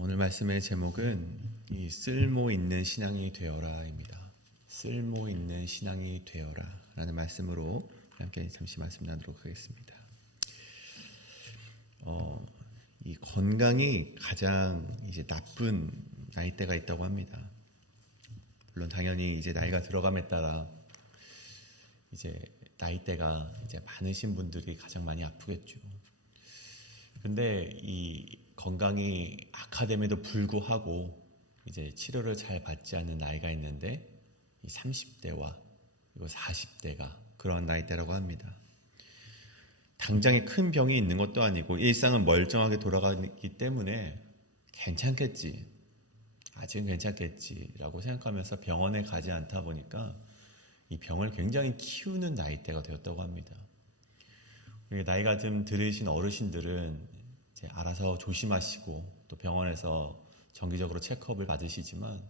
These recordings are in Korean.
오늘 말씀의 제목은 이 쓸모 있는 신앙이 되어라입니다. 쓸모 있는 신앙이 되어라 라는 말씀으로 함께 잠시 말씀 나누도록 하겠습니다. 이 건강이 가장 이제 나쁜 나이대가 있다고 합니다. 물론 당연히 이제 나이가 들어감에 따라 이제 나이대가 이제 많으신 분들이 가장 많이 아프겠죠. 근데 이 건강이 악화됨에도 불구하고 이제 치료를 잘 받지 않는 나이가 있는데 이 30대와 그리고 40대가 그러한 나이대라고 합니다. 당장에 큰 병이 있는 것도 아니고 일상은 멀쩡하게 돌아가기 때문에 괜찮겠지, 아직은 괜찮겠지라고 생각하면서 병원에 가지 않다 보니까 이 병을 굉장히 키우는 나이대가 되었다고 합니다. 나이가 좀 들으신 어르신들은 이제 알아서 조심하시고 또 병원에서 정기적으로 체크업을 받으시지만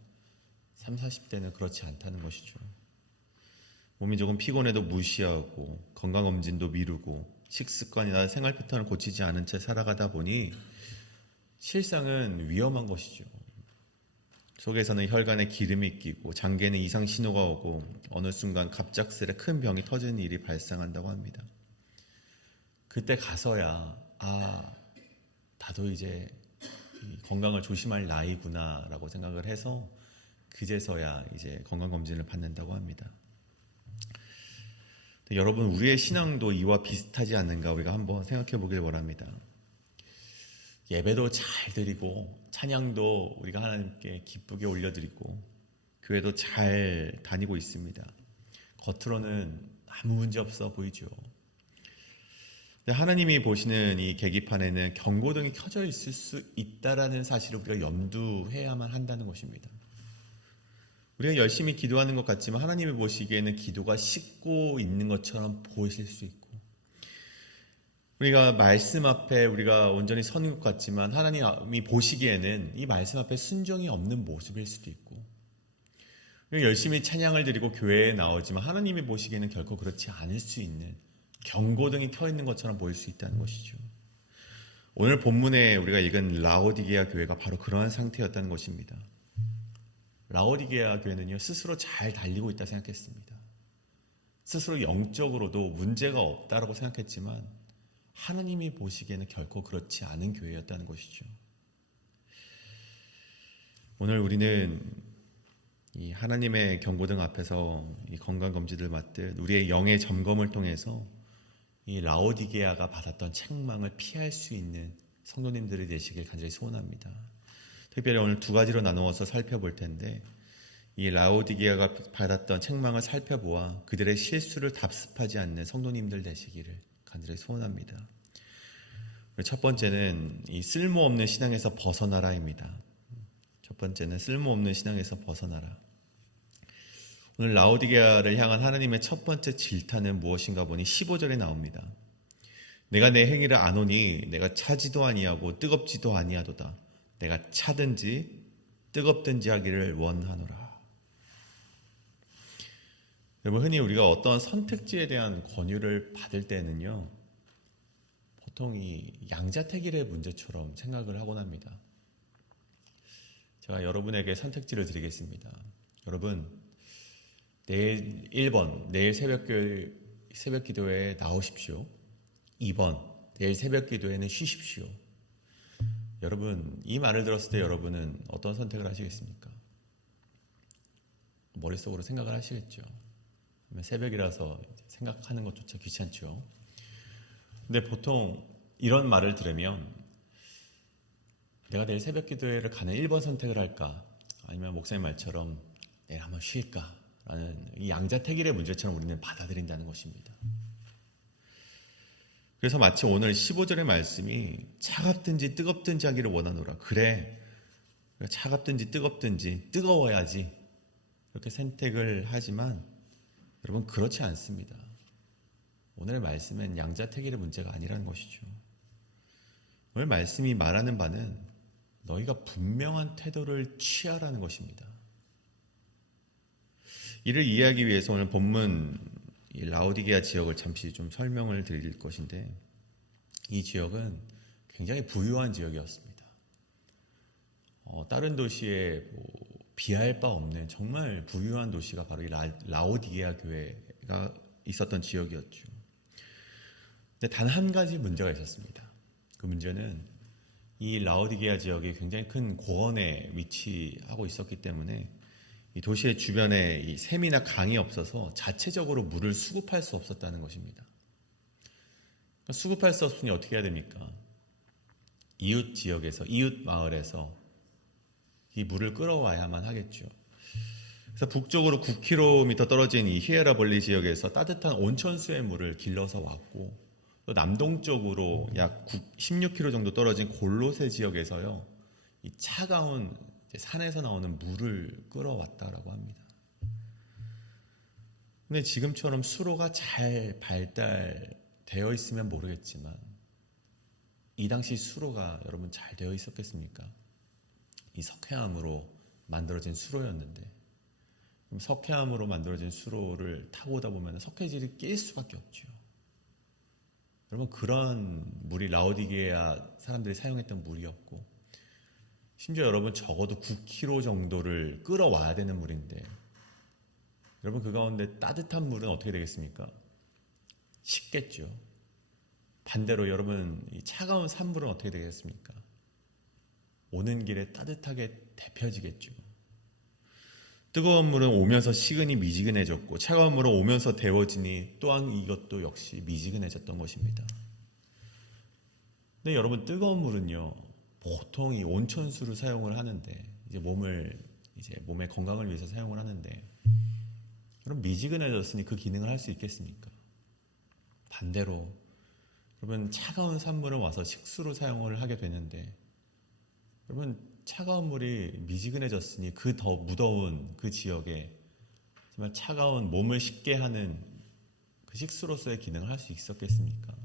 30, 40대는 그렇지 않다는 것이죠. 몸이 조금 피곤해도 무시하고 건강검진도 미루고 식습관이나 생활 패턴을 고치지 않은 채 살아가다 보니 실상은 위험한 것이죠. 속에서는 혈관에 기름이 끼고 장기에는 이상 신호가 오고 어느 순간 갑작스레 큰 병이 터지는 일이 발생한다고 합니다. 그때 가서야 나도 이제 건강을 조심할 나이구나 라고 생각을 해서 그제서야 이제 건강검진을 받는다고 합니다. 여러분, 우리의 신앙도 이와 비슷하지 않는가 우리가 한번 생각해 보길 원합니다. 예배도 잘 드리고 찬양도 우리가 하나님께 기쁘게 올려드리고 교회도 잘 다니고 있습니다. 겉으로는 아무 문제 없어 보이죠. 하나님이 보시는 이 계기판에는 경고등이 켜져 있을 수 있다라는 사실을 우리가 염두해야만 한다는 것입니다. 우리가 열심히 기도하는 것 같지만 하나님이 보시기에는 기도가 식고 있는 것처럼 보이실 수 있고, 우리가 말씀 앞에 우리가 온전히 서는 것 같지만 하나님이 보시기에는 이 말씀 앞에 순종이 없는 모습일 수도 있고, 열심히 찬양을 드리고 교회에 나오지만 하나님이 보시기에는 결코 그렇지 않을 수 있는 경고등이 켜 있는 것처럼 보일 수 있다는 것이죠. 오늘 본문에 우리가 읽은 라오디게아 교회가 바로 그러한 상태였다는 것입니다. 라오디게아 교회는요, 스스로 잘 달리고 있다 생각했습니다. 스스로 영적으로도 문제가 없다라고 생각했지만 하나님이 보시기에는 결코 그렇지 않은 교회였다는 것이죠. 오늘 우리는 이 하나님의 경고등 앞에서 이 건강검진을 받듯 우리의 영의 점검을 통해서 이 라오디게아가 받았던 책망을 피할 수 있는 성도님들이 되시길 간절히 소원합니다. 특별히 오늘 두 가지로 나누어서 살펴볼 텐데, 이 라오디게아가 받았던 책망을 살펴보아 그들의 실수를 답습하지 않는 성도님들 되시기를 간절히 소원합니다. 첫 번째는 이 쓸모없는 신앙에서 벗어나라입니다. 첫 번째는 쓸모없는 신앙에서 벗어나라. 오늘 라오디게아를 향한 하나님의 첫 번째 질타는 무엇인가 보니 15절에 나옵니다. 내가 내 행위를 아노니 내가 차지도 아니하고 뜨겁지도 아니하도다. 내가 차든지 뜨겁든지 하기를 원하노라. 여러분, 흔히 우리가 어떤 선택지에 대한 권유를 받을 때는요, 보통 이 양자택일의 문제처럼 생각을 하곤 합니다. 제가 여러분에게 선택지를 드리겠습니다. 여러분, 내일 1번, 내일 새벽 기도회에 나오십시오. 2번, 내일 새벽 기도회는 쉬십시오. 여러분, 이 말을 들었을 때 여러분은 어떤 선택을 하시겠습니까? 머릿속으로 생각을 하시겠죠. 새벽이라서 생각하는 것조차 귀찮죠. 근데 보통 이런 말을 들으면 내가 내일 새벽 기도회를 가는 1번 선택을 할까, 아니면 목사님 말처럼 내일 한번 쉴까 라는 이 양자택일의 문제처럼 우리는 받아들인다는 것입니다. 그래서 마치 오늘 15절의 말씀이 차갑든지 뜨겁든지 하기를 원하노라. 그래, 차갑든지 뜨겁든지 뜨거워야지, 이렇게 선택을 하지만 여러분, 그렇지 않습니다. 오늘의 말씀은 양자택일의 문제가 아니라는 것이죠. 오늘 말씀이 말하는 바는 너희가 분명한 태도를 취하라는 것입니다. 이를 이해하기 위해서 오늘 본문 이 라오디게아 지역을 잠시 좀 설명을 드릴 것인데, 이 지역은 굉장히 부유한 지역이었습니다. 다른 도시에 뭐 비할 바 없는 정말 부유한 도시가 바로 이 라오디게아 교회가 있었던 지역이었죠. 근데 단 한 가지 문제가 있었습니다. 그 문제는 이 라오디게아 지역이 굉장히 큰 고원에 위치하고 있었기 때문에 이 도시의 주변에 이 샘이나 강이 없어서 자체적으로 물을 수급할 수 없었다는 것입니다. 수급할 수 없으니 어떻게 해야 됩니까? 이웃 지역에서, 이웃 마을에서 이 물을 끌어와야만 하겠죠. 그래서 북쪽으로 9km 떨어진 이 히에라볼리 지역에서 따뜻한 온천수의 물을 길러서 왔고, 또 남동쪽으로 약 16km 정도 떨어진 골로세 지역에서요, 이 차가운 산에서 나오는 물을 끌어왔다라고 합니다. 근데 지금처럼 수로가 잘 발달되어 있으면 모르겠지만 이 당시 수로가 여러분 잘 되어 있었겠습니까? 이 석회암으로 만들어진 수로였는데, 그럼 석회암으로 만들어진 수로를 타고 오다 보면 석회질이 낄 수밖에 없죠. 여러분, 그런 물이 라오디게아 사람들이 사용했던 물이었고, 심지어 여러분 적어도 9km 정도를 끌어와야 되는 물인데, 여러분 그 가운데 따뜻한 물은 어떻게 되겠습니까? 식겠죠. 반대로 여러분 이 차가운 산물은 어떻게 되겠습니까? 오는 길에 따뜻하게 데펴지겠죠. 뜨거운 물은 오면서 식으니 미지근해졌고, 차가운 물은 오면서 데워지니 또한 이것도 역시 미지근해졌던 것입니다. 근데 여러분, 뜨거운 물은요, 보통 이 온천수를 사용을 하는데, 몸의 건강을 위해서 사용을 하는데, 여러분 미지근해졌으니 그 기능을 할 수 있겠습니까? 반대로 여러분 차가운 산물을 와서 식수로 사용을 하게 되는데, 여러분 차가운 물이 미지근해졌으니 그 더 무더운 그 지역에 정말 차가운 몸을 식게 하는 그 식수로서의 기능을 할 수 있었겠습니까?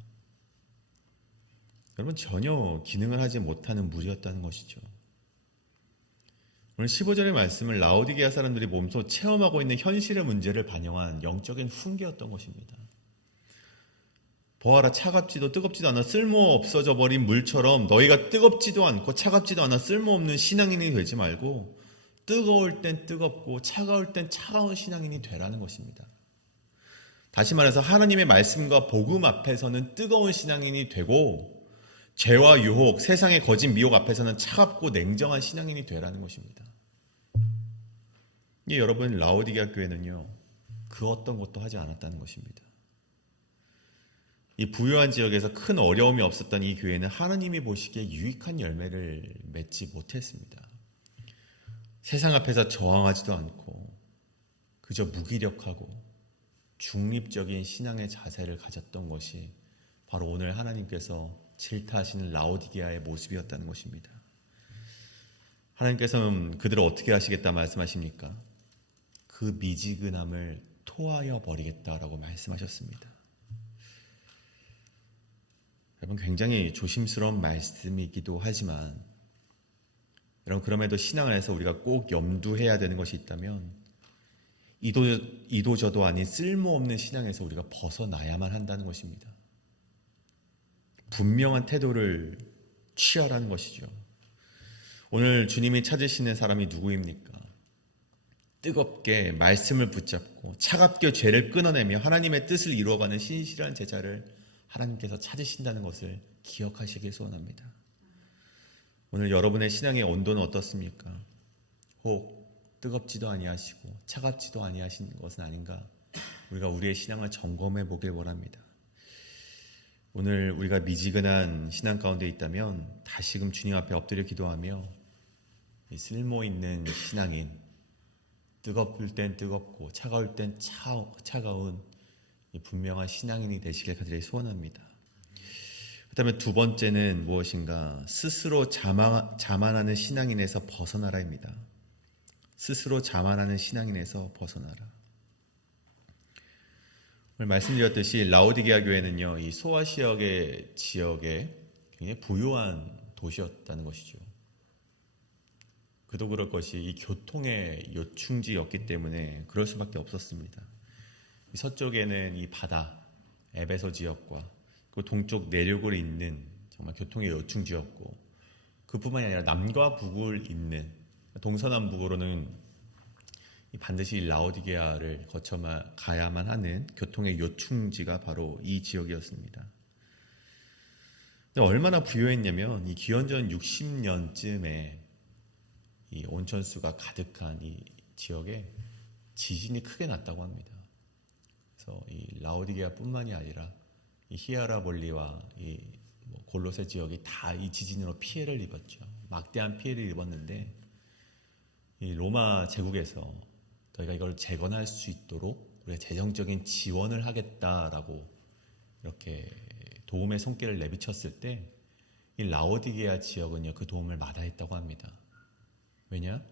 여러분 전혀 기능을 하지 못하는 물이었다는 것이죠. 오늘 15절의 말씀은 라오디게아 사람들이 몸소 체험하고 있는 현실의 문제를 반영한 영적인 훈계였던 것입니다. 보아라, 차갑지도 뜨겁지도 않아 쓸모없어져 버린 물처럼 너희가 뜨겁지도 않고 차갑지도 않아 쓸모없는 신앙인이 되지 말고 뜨거울 땐 뜨겁고 차가울 땐 차가운 신앙인이 되라는 것입니다. 다시 말해서 하나님의 말씀과 복음 앞에서는 뜨거운 신앙인이 되고, 죄와 유혹, 세상의 거짓 미혹 앞에서는 차갑고 냉정한 신앙인이 되라는 것입니다. 여러분, 라오디게아 교회는요, 그 어떤 것도 하지 않았다는 것입니다. 이 부유한 지역에서 큰 어려움이 없었던 이 교회는 하나님이 보시기에 유익한 열매를 맺지 못했습니다. 세상 앞에서 저항하지도 않고 그저 무기력하고 중립적인 신앙의 자세를 가졌던 것이 바로 오늘 하나님께서 질타하시는 라오디게아의 모습이었다는 것입니다. 하나님께서는 그들을 어떻게 하시겠다 말씀하십니까? 그 미지근함을 토하여 버리겠다라고 말씀하셨습니다. 여러분, 굉장히 조심스러운 말씀이기도 하지만, 여러분 그럼에도 신앙 안에서 우리가 꼭 염두해야 되는 것이 있다면 이도저도 아닌 쓸모없는 신앙에서 우리가 벗어나야만 한다는 것입니다. 분명한 태도를 취하라는 것이죠. 오늘 주님이 찾으시는 사람이 누구입니까? 뜨겁게 말씀을 붙잡고 차갑게 죄를 끊어내며 하나님의 뜻을 이루어가는 신실한 제자를 하나님께서 찾으신다는 것을 기억하시길 소원합니다. 오늘 여러분의 신앙의 온도는 어떻습니까? 혹 뜨겁지도 아니하시고 차갑지도 아니하신 것은 아닌가? 우리가 우리의 신앙을 점검해 보길 원합니다. 오늘 우리가 미지근한 신앙 가운데 있다면 다시금 주님 앞에 엎드려 기도하며 이 쓸모있는 신앙인, 뜨거울 땐 뜨겁고 차가울 땐 차가운 이 분명한 신앙인이 되시길 간절히 소원합니다. 그 다음에 두 번째는 무엇인가? 스스로 자만하는 신앙인에서 벗어나라입니다. 스스로 자만하는 신앙인에서 벗어나라. 오늘 말씀드렸듯이 라오디게아 교회는요, 이 소아시아의 지역에 굉장히 부유한 도시였다는 것이죠. 그도 그럴 것이 이 교통의 요충지였기 때문에 그럴 수밖에 없었습니다. 이 서쪽에는 이 바다, 에베소 지역과 그 동쪽 내륙을 잇는 정말 교통의 요충지였고, 그뿐만이 아니라 남과 북을 잇는 동서남북으로는 반드시 라오디게아를 거쳐 가야만 하는 교통의 요충지가 바로 이 지역이었습니다. 근데 얼마나 부유했냐면 이 기원전 60년쯤에 이 온천수가 가득한 이 지역에 지진이 크게 났다고 합니다. 그래서 이 라오디게아뿐만이 아니라 이 히아라볼리와 이 골로새 지역이 다 이 지진으로 피해를 입었죠. 막대한 피해를 입었는데 이 로마 제국에서 저희가 이걸 재건할 수 있도록 우리가 재정적인 지원을 하겠다라고 이렇게 도움의 손길을 내비쳤을 때 이 라오디게아 지역은요 그 도움을 마다했다고 합니다. 왜냐?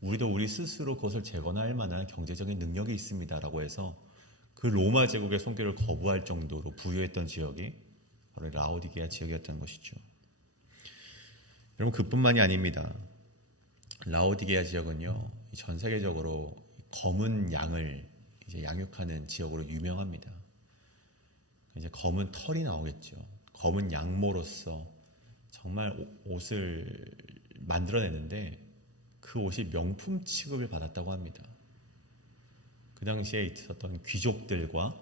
우리도 우리 스스로 그것을 재건할 만한 경제적인 능력이 있습니다라고 해서 그 로마 제국의 손길을 거부할 정도로 부유했던 지역이 바로 라오디게아 지역이었던 것이죠. 여러분 그뿐만이 아닙니다. 라오디게아 지역은요 전 세계적으로 검은 양을 이제 양육하는 지역으로 유명합니다. 이제 검은 털이 나오겠죠. 검은 양모로서 정말 옷을 만들어내는데 그 옷이 명품 취급을 받았다고 합니다. 그 당시에 있었던 귀족들과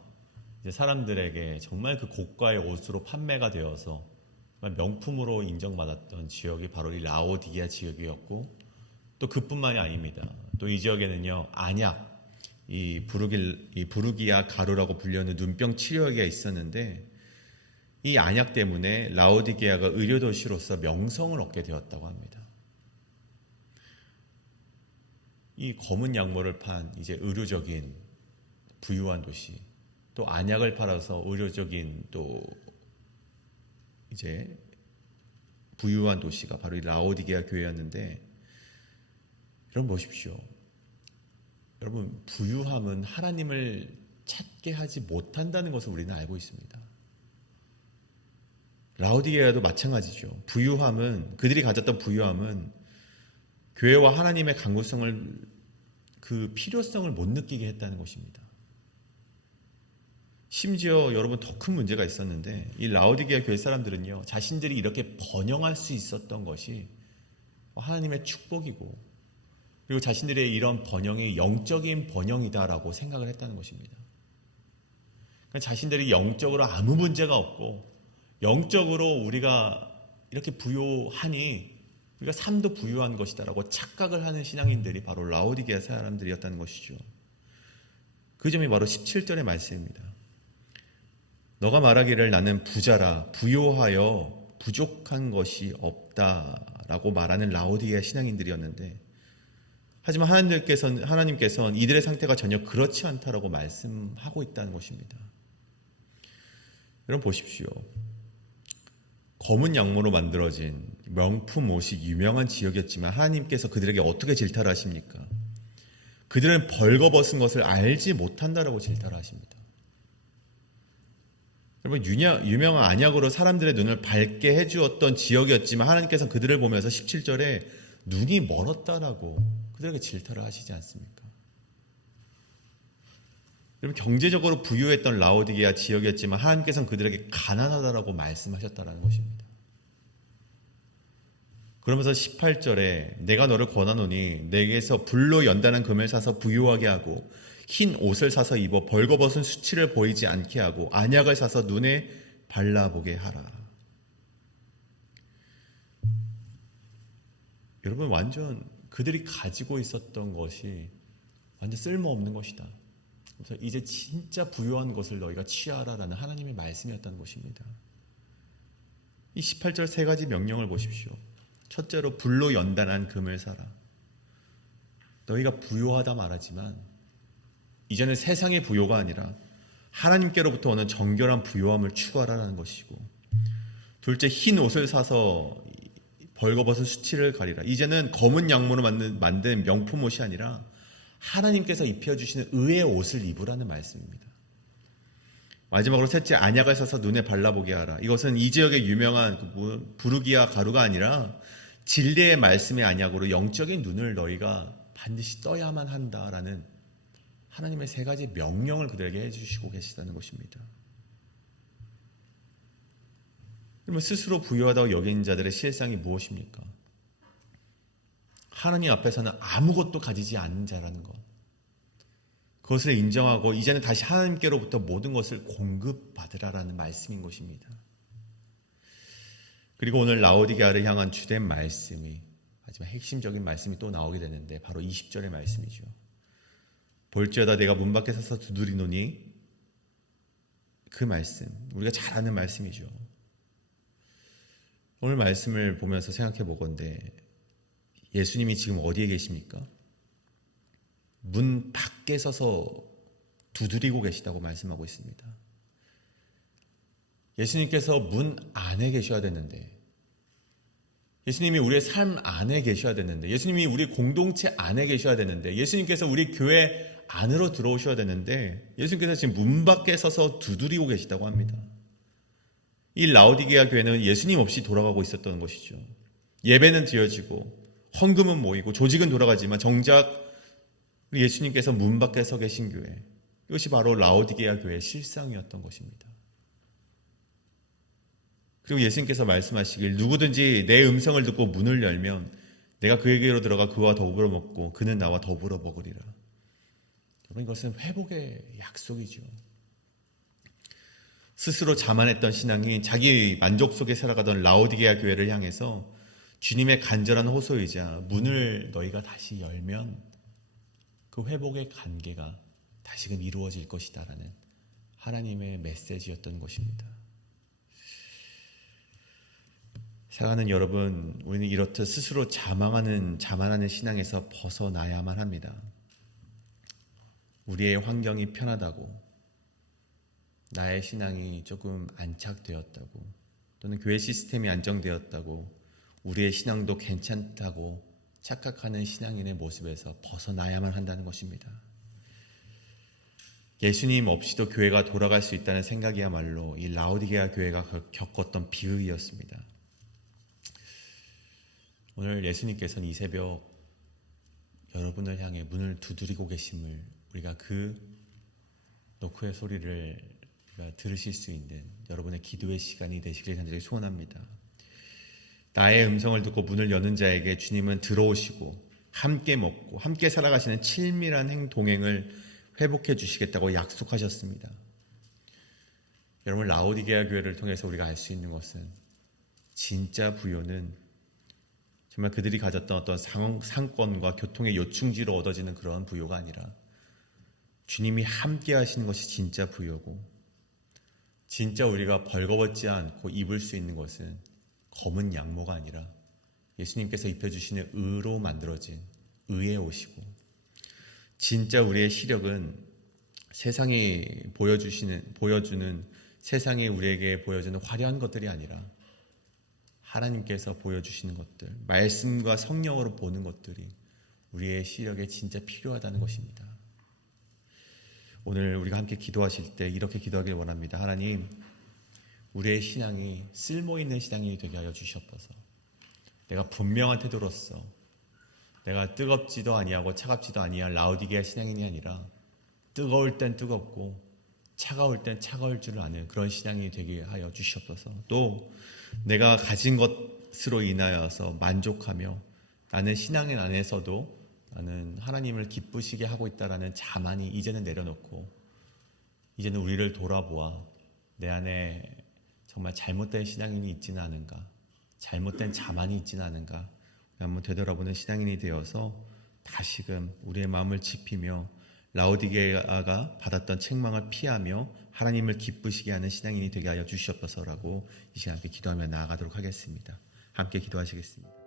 이제 사람들에게 정말 그 고가의 옷으로 판매가 되어서 명품으로 인정받았던 지역이 바로 이 라오디게아 지역이었고 또 그뿐만이 아닙니다. 또 이 지역에는요 안약, 이 부르기아 가루라고 불리는 눈병 치료기가 있었는데 이 안약 때문에 라오디게아가 의료 도시로서 명성을 얻게 되었다고 합니다. 이 검은 약물을 판 이제 의료적인 부유한 도시, 또 안약을 팔아서 의료적인 또 이제 부유한 도시가 바로 이 라오디게아 교회였는데, 여러분 보십시오. 여러분 부유함은 하나님을 찾게 하지 못한다는 것을 우리는 알고 있습니다. 라오디게아도 마찬가지죠. 부유함은, 그들이 가졌던 부유함은 교회와 하나님의 강구성을, 그 필요성을 못 느끼게 했다는 것입니다. 심지어 여러분 더 큰 문제가 있었는데 이 라오디게아 교회 사람들은요 자신들이 이렇게 번영할 수 있었던 것이 하나님의 축복이고 그리고 자신들의 이런 번영이 영적인 번영이다라고 생각을 했다는 것입니다. 그러니까 자신들이 영적으로 아무 문제가 없고 영적으로 우리가 이렇게 부유하니 우리가 삶도 부유한 것이다라고 착각을 하는 신앙인들이 바로 라오디게아 사람들이었다는 것이죠. 그 점이 바로 17절의 말씀입니다. 너가 말하기를 나는 부자라 부요하여 부족한 것이 없다라고 말하는 라오디게아 신앙인들이었는데, 하지만 하나님께서는 이들의 상태가 전혀 그렇지 않다라고 말씀하고 있다는 것입니다. 여러분 보십시오. 검은 양모로 만들어진 명품 옷이 유명한 지역이었지만 하나님께서 그들에게 어떻게 질타를 하십니까? 그들은 벌거벗은 것을 알지 못한다라고 질타를 하십니다. 여러분 유명한 안약으로 사람들의 눈을 밝게 해주었던 지역이었지만 하나님께서는 그들을 보면서 17절에 눈이 멀었다라고 그들에게 질타를 하시지 않습니까? 여러분 경제적으로 부유했던 라오디게아 지역이었지만 하나님께서는 그들에게 가난하다라고 말씀하셨다라는 것입니다. 그러면서 18절에 내가 너를 권하노니 내게서 불로 연단한 금을 사서 부유하게 하고 흰 옷을 사서 입어 벌거벗은 수치를 보이지 않게 하고 안약을 사서 눈에 발라보게 하라. 여러분 완전 그들이 가지고 있었던 것이 완전 쓸모없는 것이다. 그래서 이제 진짜 부유한 것을 너희가 취하라라는 하나님의 말씀이었다는 것입니다. 이 18절 세 가지 명령을 보십시오. 첫째로 불로 연단한 금을 사라. 너희가 부유하다 말하지만 이제는 세상의 부요가 아니라 하나님께로부터 오는 정결한 부요함을 추구하라는 것이고, 둘째 흰 옷을 사서 벌거벗은 수치를 가리라. 이제는 검은 양모로 만든 명품 옷이 아니라 하나님께서 입혀주시는 의의 옷을 입으라는 말씀입니다. 마지막으로 셋째 안약을 사서 눈에 발라보게 하라. 이것은 이 지역의 유명한 부르기아 가루가 아니라 진리의 말씀의 안약으로 영적인 눈을 너희가 반드시 떠야만 한다라는 하나님의 세 가지 명령을 그들에게 해주시고 계시다는 것입니다. 그러면 스스로 부유하다고 여기는 자들의 실상이 무엇입니까? 하나님 앞에서는 아무것도 가지지 않는 자라는 것, 그것을 인정하고 이제는 다시 하나님께로부터 모든 것을 공급받으라라는 말씀인 것입니다. 그리고 오늘 라오디게아를 향한 주된 말씀이, 마지막 핵심적인 말씀이 또 나오게 되는데 바로 20절의 말씀이죠. 볼지어다 내가 문 밖에 서서 두드리노니, 그 말씀, 우리가 잘 아는 말씀이죠. 오늘 말씀을 보면서 생각해 보건대 예수님이 지금 어디에 계십니까? 문 밖에 서서 두드리고 계시다고 말씀하고 있습니다. 예수님께서 문 안에 계셔야 되는데, 예수님이 우리의 삶 안에 계셔야 되는데, 예수님이 우리 공동체 안에 계셔야 되는데, 예수님께서 우리 교회 안으로 들어오셔야 되는데, 예수님께서 지금 문 밖에 서서 두드리고 계시다고 합니다. 이 라오디게아 교회는 예수님 없이 돌아가고 있었던 것이죠. 예배는 드려지고 헌금은 모이고 조직은 돌아가지만 정작 예수님께서 문 밖에 서 계신 교회, 이것이 바로 라오디게아 교회의 실상이었던 것입니다. 그리고 예수님께서 말씀하시길 누구든지 내 음성을 듣고 문을 열면 내가 그에게로 들어가 그와 더불어 먹고 그는 나와 더불어 먹으리라. 여러분, 이것은 회복의 약속이죠. 스스로 자만했던 신앙이 자기 만족 속에 살아가던 라오디게아 교회를 향해서 주님의 간절한 호소이자 문을 너희가 다시 열면 그 회복의 관계가 다시금 이루어질 것이다 라는 하나님의 메시지였던 것입니다. 사랑하는 여러분, 우리는 이렇듯 스스로 자만하는 신앙에서 벗어나야만 합니다. 우리의 환경이 편하다고, 나의 신앙이 조금 안착되었다고, 또는 교회 시스템이 안정되었다고, 우리의 신앙도 괜찮다고 착각하는 신앙인의 모습에서 벗어나야만 한다는 것입니다. 예수님 없이도 교회가 돌아갈 수 있다는 생각이야말로 이 라오디게아 교회가 겪었던 비극이었습니다. 오늘 예수님께서는 이 새벽 여러분을 향해 문을 두드리고 계심을 우리가 그 노크의 소리를 우리가 들으실 수 있는 여러분의 기도의 시간이 되시길 간절히 소원합니다. 나의 음성을 듣고 문을 여는 자에게 주님은 들어오시고 함께 먹고 함께 살아가시는 친밀한 동행을 회복해 주시겠다고 약속하셨습니다. 여러분, 라오디게아 교회를 통해서 우리가 알 수 있는 것은 진짜 부요는 정말 그들이 가졌던 어떤 상권과 교통의 요충지로 얻어지는 그런 부요가 아니라 주님이 함께 하시는 것이 진짜 부요고, 진짜 우리가 벌거벗지 않고 입을 수 있는 것은 검은 양모가 아니라 예수님께서 입혀주시는 의로 만들어진 의의 옷이고, 진짜 우리의 시력은 세상이 보여주는 세상이 우리에게 보여주는 화려한 것들이 아니라 하나님께서 보여주시는 것들, 말씀과 성령으로 보는 것들이 우리의 시력에 진짜 필요하다는 것입니다. 오늘 우리가 함께 기도하실 때 이렇게 기도하길 원합니다. 하나님, 우리의 신앙이 쓸모있는 신앙이 되게 하여 주시옵소서. 내가 분명한 태도로서 내가 뜨겁지도 아니하고 차갑지도 아니한 라오디게아 신앙인이 아니라 뜨거울 땐 뜨겁고 차가울 땐 차가울 줄 아는 그런 신앙이 되게 하여 주시옵소서. 또 내가 가진 것으로 인하여서 만족하며 나는 신앙인 안에서도 나는 하나님을 기쁘시게 하고 있다라는 자만이 이제는 내려놓고, 이제는 우리를 돌아보아 내 안에 정말 잘못된 신앙인이 있지는 않은가, 잘못된 자만이 있지는 않은가 한번 되돌아보는 신앙인이 되어서 다시금 우리의 마음을 지피며 라오디게아가 받았던 책망을 피하며 하나님을 기쁘시게 하는 신앙인이 되게 하여 주시옵소서라고 이 시간 함께 기도하며 나아가도록 하겠습니다. 함께 기도하시겠습니다.